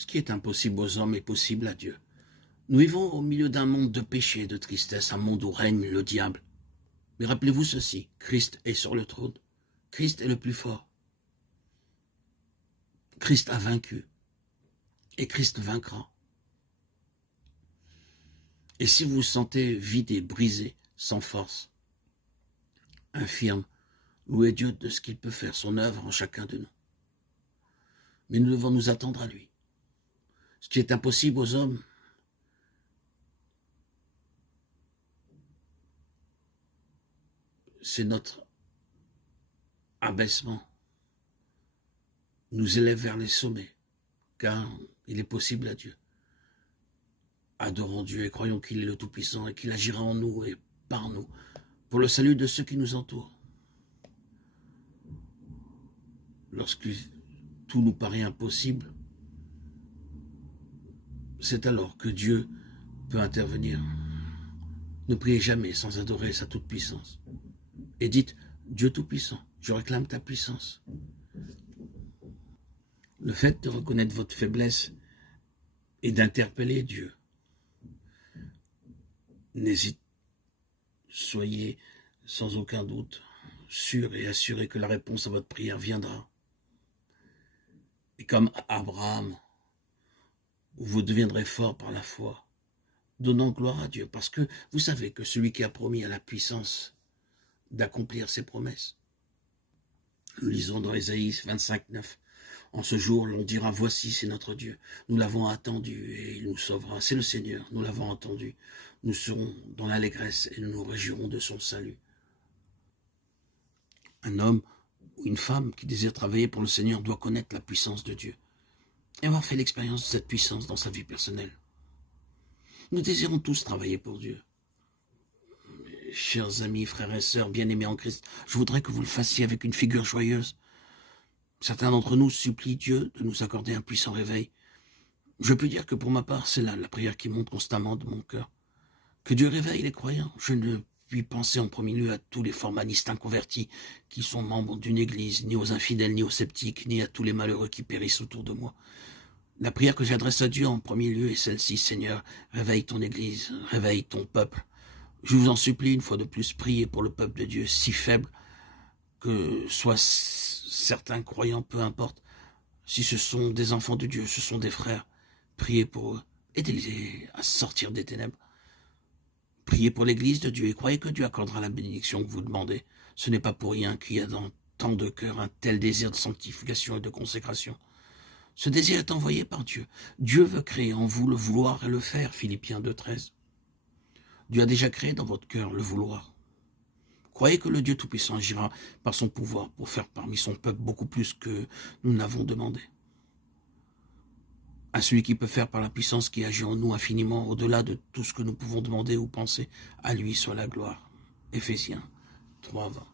Ce qui est impossible aux hommes est possible à Dieu. Nous vivons au milieu d'un monde de péché et de tristesse, un monde où règne le diable. Mais rappelez-vous ceci, Christ est sur le trône. Christ est le plus fort. Christ a vaincu. Et Christ vaincra. Et si vous vous sentez vidé, brisé, sans force, infirme, louez Dieu de ce qu'il peut faire, son œuvre en chacun de nous. Mais nous devons nous attendre à lui. Ce qui est impossible aux hommes, c'est notre abaissement, nous élève vers les sommets, car il est possible à Dieu. Adorons Dieu et croyons qu'il est le Tout-Puissant et qu'il agira en nous et par nous, pour le salut de ceux qui nous entourent. Lorsque tout nous paraît impossible, c'est alors que Dieu peut intervenir. Ne priez jamais sans adorer sa toute-puissance. Et dites, Dieu Tout-Puissant, je réclame ta puissance. Le fait de reconnaître votre faiblesse et d'interpeller Dieu. N'hésitez, soyez sans aucun doute sûr et assuré que la réponse à votre prière viendra. Et comme Abraham, vous deviendrez fort par la foi, donnant gloire à Dieu, parce que vous savez que celui qui a promis a la puissance d'accomplir ses promesses. Nous lisons dans Ésaïe 25, 9. En ce jour, l'on dira, voici, c'est notre Dieu. Nous l'avons attendu et il nous sauvera. C'est le Seigneur, nous l'avons entendu. Nous serons dans l'allégresse et nous nous réjouirons de son salut. Un homme ou une femme qui désire travailler pour le Seigneur doit connaître la puissance de Dieu et avoir fait l'expérience de cette puissance dans sa vie personnelle. Nous désirons tous travailler pour Dieu. Chers amis, frères et sœurs, bien-aimés en Christ, je voudrais que vous le fassiez avec une figure joyeuse. Certains d'entre nous supplient Dieu de nous accorder un puissant réveil. Je peux dire que pour ma part, c'est là la prière qui monte constamment de mon cœur. Que Dieu réveille les croyants. Je ne puis penser en premier lieu à tous les formalistes inconvertis qui sont membres d'une église, ni aux infidèles, ni aux sceptiques, ni à tous les malheureux qui périssent autour de moi. La prière que j'adresse à Dieu en premier lieu est celle-ci, Seigneur, réveille ton église, réveille ton peuple. Je vous en supplie une fois de plus, priez pour le peuple de Dieu, si faible que soient certains croyants, peu importe. Si ce sont des enfants de Dieu, ce sont des frères, priez pour eux, aidez-les à sortir des ténèbres. Priez pour l'église de Dieu et croyez que Dieu accordera la bénédiction que vous demandez. Ce n'est pas pour rien qu'il y a dans tant de cœurs un tel désir de sanctification et de consécration. Ce désir est envoyé par Dieu. Dieu veut créer en vous le vouloir et le faire, Philippiens 2,13. Dieu a déjà créé dans votre cœur le vouloir. Croyez que le Dieu Tout-Puissant agira par son pouvoir pour faire parmi son peuple beaucoup plus que nous n'avons demandé. À celui qui peut faire par la puissance qui agit en nous infiniment, au-delà de tout ce que nous pouvons demander ou penser, à lui soit la gloire. Éphésiens 3:20.